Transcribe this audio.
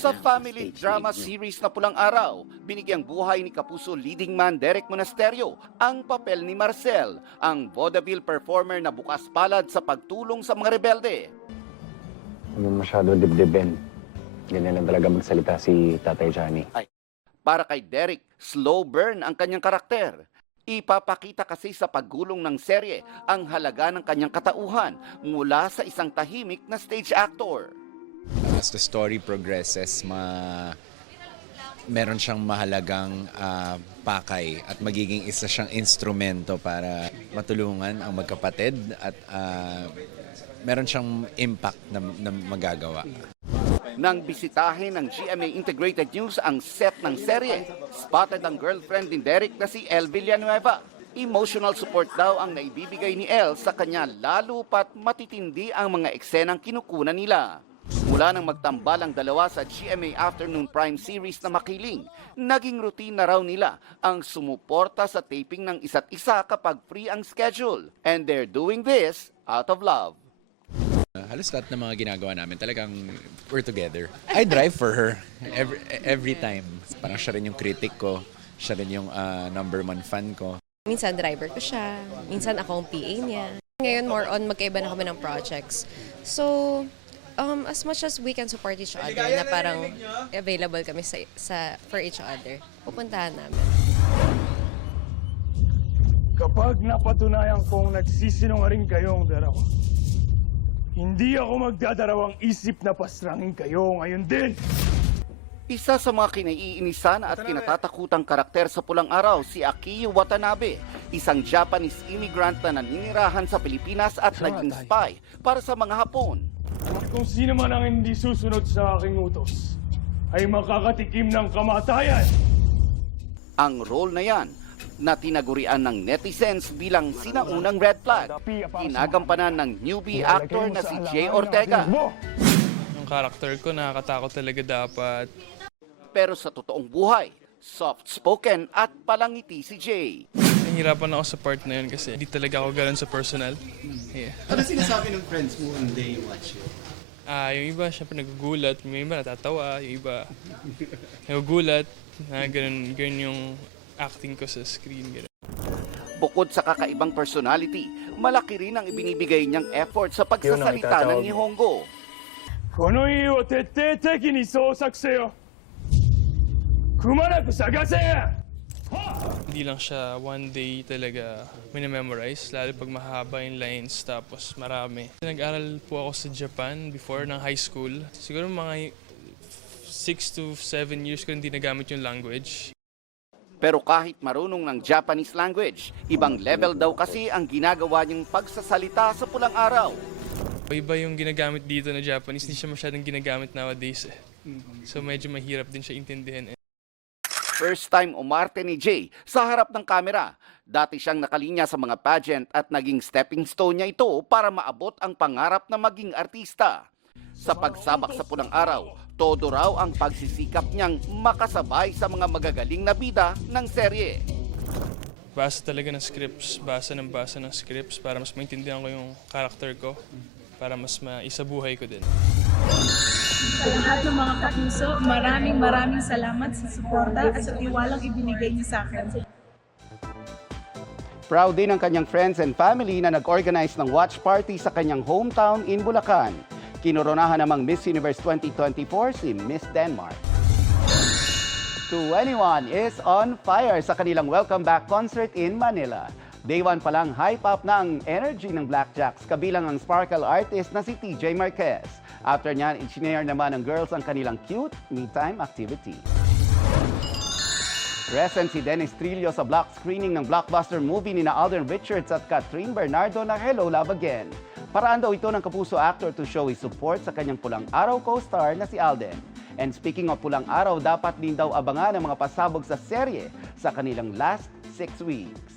Sa family drama series na Pulang Araw, binigyang buhay ni Kapuso leading man Derek Monasterio ang papel ni Marcel, ang vaudeville performer na bukas palad sa pagtulong sa mga rebelde. Ano masyado dibdibin. Ganyan lang talaga magsalita si Tatay Johnny. Para kay Derek, slow burn ang kanyang karakter. Ipapakita kasi sa paggulong ng serye ang halaga ng kanyang katauhan mula sa isang tahimik na stage actor. As the story progresses, meron siyang mahalagang pakay at magiging isa siyang instrumento para matulungan ang magkapatid at meron siyang impact na magagawa. Nang bisitahin ng GMA Integrated News ang set ng serye, spotted ang girlfriend ni Derek na si El Villanueva. Emotional support daw ang naibibigay ni El sa kanya lalo pat matitindi ang mga eksenang kinukunan nila. Mula nang magtambal ang dalawa sa GMA Afternoon Prime Series na Makiling, naging routine na raw nila ang sumuporta sa taping ng isa't isa kapag free ang schedule. And they're doing this out of love. Halos lahat ng mga ginagawa namin, talagang we're together. I drive for her every time. Parang siya rin yung critic ko, siya rin yung #1 fan ko. Minsan driver ko siya, minsan ako ang PA niya. Ngayon more on magkaiba na kami ng projects. So, as much as we can support each other, na parang available kami for each other, pupuntahan namin. Kapag napatunayan kong nagsisinungaling kayong dalawa, hindi ako magdadarawang isip na pasrangin kayo ngayon din. Isa sa mga kinaiinisan at kinatatakutang karakter sa Pulang Araw si Akiyo Watanabe, isang Japanese immigrant na naninirahan sa Pilipinas at naging spy para sa mga Hapon. At kung sino man ang hindi susunod sa aking utos, ay makakatikim ng kamatayan. Ang role na yan, na tinagurian ng netizens bilang sinaunang red flag, ginagampanan ng newbie actor na si Jay Ortega. Yung character ko nakakatakot talaga dapat. Pero sa totoong buhay, soft-spoken at palangiti si Jay. Nahihirapan ako sa part na yun kasi hindi talaga ako ganun sa personal. Yeah. Ano sinasabi ng friends mo when they watch you? Yung iba, syempre nagugulat. Yung iba natatawa. Yung iba nagugulat. Ganun yung acting ko sa screen. Ganun. Bukod sa kakaibang personality, malaki rin ang ibinibigay niyang effort sa pagsasalita ng Nihongo. この家を徹底的に捜索せよ。くまなく探せ。 Hindi lang siya one day talaga minamemorize, lalo pag mahaba yung lines tapos marami. Nag-aral po ako sa Japan before ng high school. Siguro mga 6 to 7 years ko hindi nagamit yung language. Pero kahit marunong ng Japanese language, ibang level daw kasi ang ginagawa niyang pagsasalita sa Pulang Araw. Iba yung ginagamit dito na Japanese, hindi siya masyadong ginagamit nowadays. So medyo mahirap din siya intindihan. First time umarte ni Jay sa harap ng kamera. Dati siyang nakalinya sa mga pageant at naging stepping stone niya ito para maabot ang pangarap na maging artista. Sa pagsabak sa Pulang Araw, todo raw ang pagsisikap niyang makasabay sa mga magagaling na bida ng serye. Basa talaga ng scripts, basa ng scripts para mas maintindihan ko yung character ko, para mas maisabuhay ko din. Sa lahat ng mga kapuso, maraming salamat sa suporta at sa tiwalang ibinigay niyo sa akin. Proud din ang kanyang friends and family na nag-organize ng watch party sa kanyang hometown in Bulacan. Kinoronahan namang Miss Universe 2024 si Miss Denmark. 2NE1 is on fire sa kanilang welcome back concert in Manila. Day 1 pa lang hype up na ang energy ng Blackjacks kabilang ang sparkle artist na si TJ Marquez. After niyan, i-share naman ng girls ang kanilang cute me-time activity. Present si Dennis Trillo sa block screening ng blockbuster movie ni Alden Richards at Catherine Bernardo na Hello Love Again. Paraan daw ito ng Kapuso actor to show his support sa kanyang Pulang Araw co-star na si Alden. And speaking of Pulang Araw, dapat din daw abangan ang mga pasabog sa serye sa kanilang last 6 weeks.